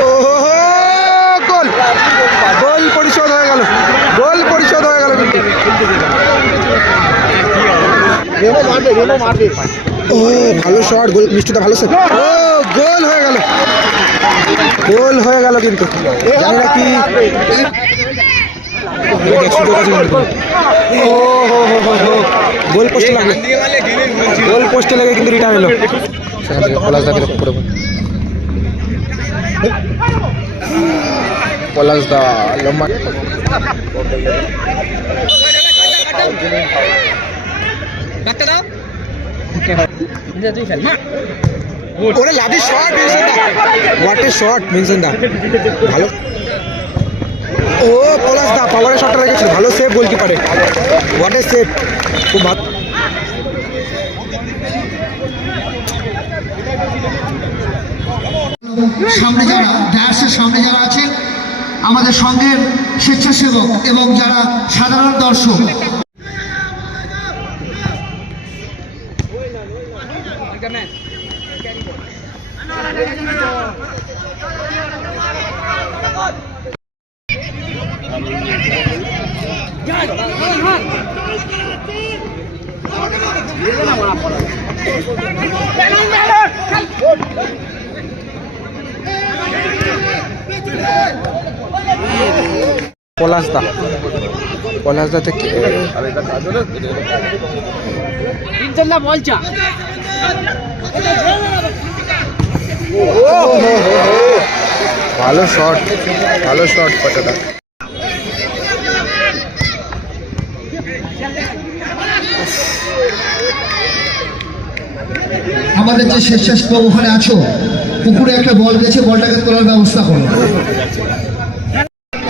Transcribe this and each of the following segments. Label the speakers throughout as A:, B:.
A: ও গোল। গোল। পরিশোধ হয়ে গেল। গোল পরিশোধ হয়ে গেল ও ভালো শট গোল মিষ্টিটা ভালো সেভ ও গোল হয়ে গেল। গোল হয়ে গেল কিন্তু। জানি কি। ও হো হো হো হো। গোল পোস্টে লাগল। গোল পোস্টে লেগে কিন্তু রিটার্ন এলো। সেখান থেকে পলাশ দাকে পুরো পলাশ দা লম্বা। ওরে লাভি শট মিনসেন দা। হোয়াট এ শট মিনসেন দা। ভালো। ও পলাশ দা পাওয়ারে শটটা রেখেছিল। ভালো সেভ গোলকিপারে হোয়াট এ সেভ খুব ভালো।
B: সামনে যারা ডায়াসের সামনে যারা আছেন আমাদের সঙ্গের স্বেচ্ছাসেবক এবং যারা সাধারণ দর্শক।
A: পলাশ দা পলাশ দা থেকে ভালো শট ভালো শট পাটাটা
B: আমাদের যে স্বেচ্ছাসেবক ওখানে আছো পুকুরে একটা বল গেছে বলটাকে তোলার ব্যবস্থা করো।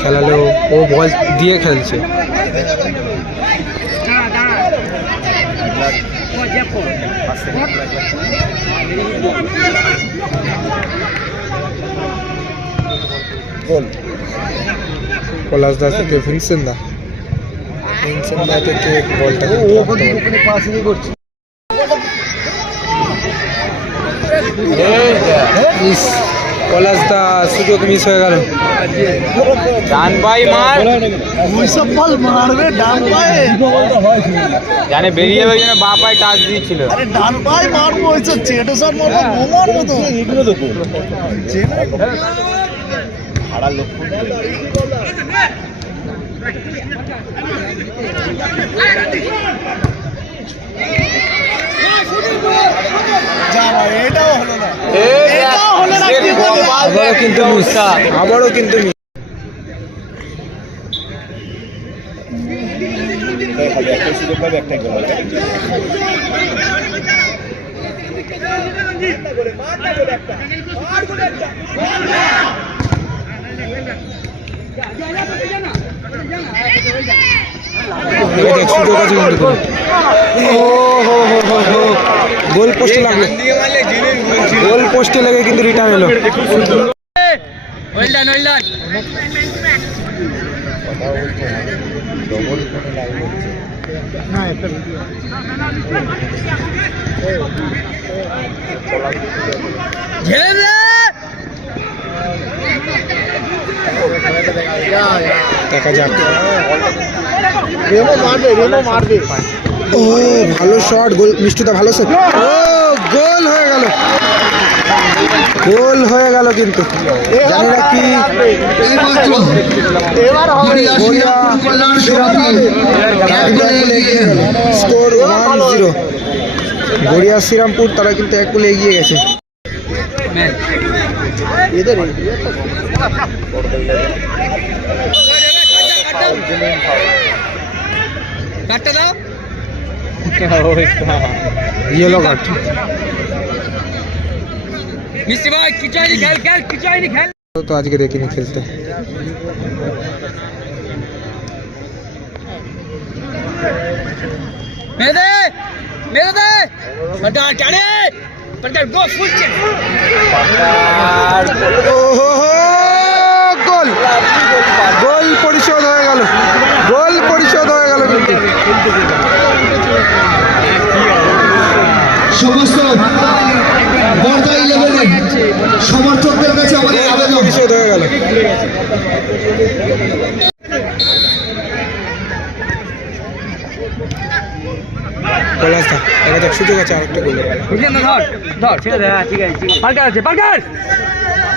A: খেলালে ও বল দিয়ে খেলছে। পলাশ দাস থেকে ভিনসেন দা। ভিনসেন দা থেকে বলটা ইস। পলাশ দা সুযোগ মিস হয়ে গেল।
C: ডান পাই মার।
B: ওইসব বল মারবে ডান পায়ে
C: জানে বেরিয়ে ওই জন্য বা পায়ে টাচ দিয়েছিল।
B: আরে ডান পায়ে মারবো ওইসব চেটে শট মারবো মোমোর মতো
A: কিন্তু মিস আবারও কিন্তু মিস
D: একটা সুযোগ
A: সুযোগ আছে কিন্তু ও হো হো হো হো। গোল পোস্টে লাগল। গোল পোস্টে লেগে কিন্তু রিটার্ন এলো। দেখা যাক।
B: মারবে রেমো মারবে।
A: ও ভালো শট গোল মিষ্টুদা ভালো ও গোল হয়ে গেল। গোল হয়ে গেল কিন্তু। জানি না কি। Score one zero. Garia Srirampur তারা কিন্তু এক গোলে এগিয়ে গেছে। এদের কার্ড
C: মিষ্টি ভাই কিছু হয়নি খেল খেল কিছু হয়নি খেল
A: তো আজকে দেখিনি খেলতে
C: মেরে দে মেরে দে পটার টানে পটার গো ফুল চেক
A: ওহো গোল। গোল পরিশোধ হয়ে গেল। গোল পরিশোধ হয়ে গেল কিন্তু।
B: সমস্ত বর্ধা ইলেভেনের সমর্থকদের কাছে আমাদের আবেদন।
A: পরিশোধ হয়ে গেল। পলাশদা দেখা যাক সুযোগ আছে আরেকটা গোলে।
C: ধর ধর হ্যাঁ ঠিক আছে ঠিক আছে। আছে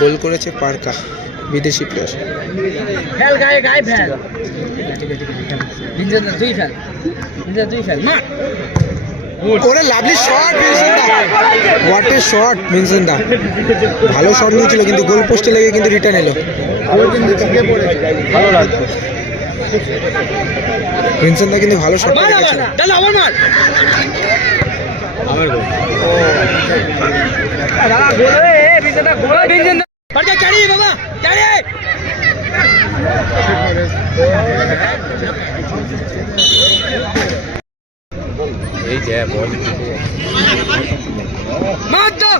A: গোল করেছে পার্কা বিদেশি প্লেয়ার
C: ফেল গায়ে গায়ে ফেল। তুই ফেল। তুই ফেল। মার।
A: লাভলি শট মিনসেন দা হোয়াট এ শট মিনসেন দা ভালো শট নিয়েছিল কিন্তু গোল পোস্টে লেগে কিন্তু রিটার্ন এলো।
D: ভালো লাগছে।
A: মিনসেন দা কিন্তু ভালো শট
C: আবার দাদা আবার মার।
D: আমার গোল
C: দাদা গোল বিজেতা পড়তে বাবা চাড়ি
D: এই যে বল
C: মার তো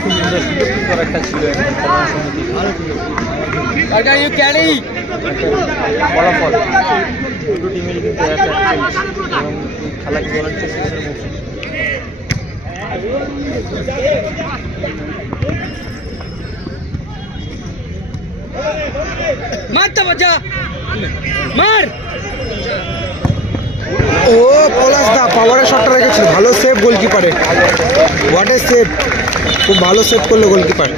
D: একটা ছিল
C: পড়তে ইউ ক্যারি
D: ফলাফল। দুটো টিমেরই কিন্তু এক এবং খেলা কি বলার চেষ্টা
C: মার তো বাচ্চা। মার।
A: ও, পলাশ দা পাওয়ারের শটটা রেখেছিল। ভালো সেভ গোলকিপারে হোয়াট এ সেভ খুব ভালো সেভ করল গোলকিপার